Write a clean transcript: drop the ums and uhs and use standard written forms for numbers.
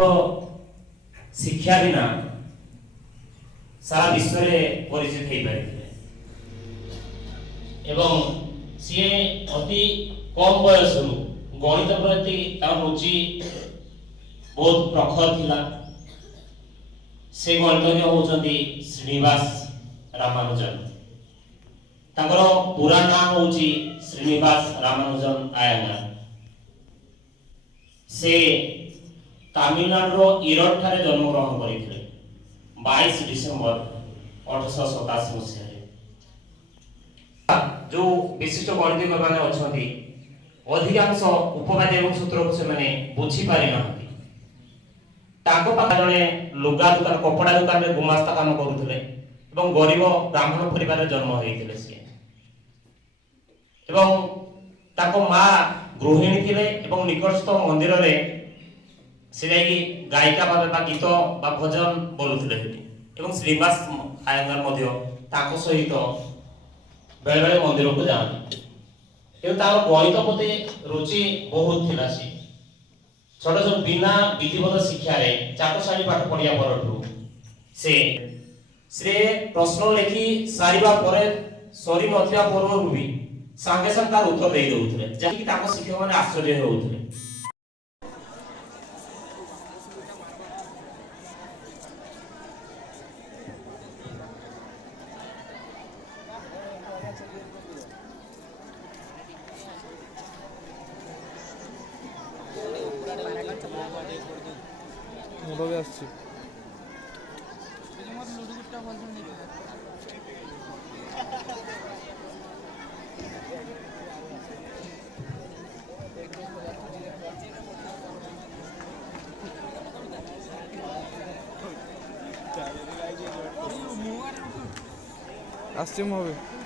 शिक्षा बिना सारा विश्व में परिचित हो पारे एवं सी अति कम बयस गणित प्रति रुचि बहुत प्रखर थिला। से गणितज्ञ होउचंदी श्रीनिवास रामानुजन। तांकर पूरा नाम होउची श्रीनिवास रामानुजन आयंगार। से तमिलनाडु इरोड ठारे जन्म ग्रहण करथिले 22 डिसेंबर 1887 मसीह। जो विशिष्ट गणितज्ञ माने अछंती अधिकांश उपवाद्य एवं सूत्र को से माने बुझी पारि नहंती। ताको पाखा जने लुगा दुकान कपड़ा दुकान में गुमास्ता काम करूथिले एवं गरीब ब्राह्मण परिवार जन्म होइथिले से एवं ताको मां गृहिणी थिले एवं निकटस्थ मंदिर रे से गायिका भाव गीत बा भजन बोलुथिले एवं श्रीनिवास आयंगार मध्य ताको सहित बेले बेले मंदिर को जाती। तार गणित प्रति रुचि बहुत थिला। छोट छोट बिना विधिवत शिक्षा रे चाटशाणी पाठ पढ़िया परठू से प्रश्न लिखि सारिबा परे सरी नथिया पूर्व भी संगे संग तार उत्तर दे दउथले जकि ताको शिक्षक माने आश्चर्य होउथले। मोबाइल আসছে আসছে হবে।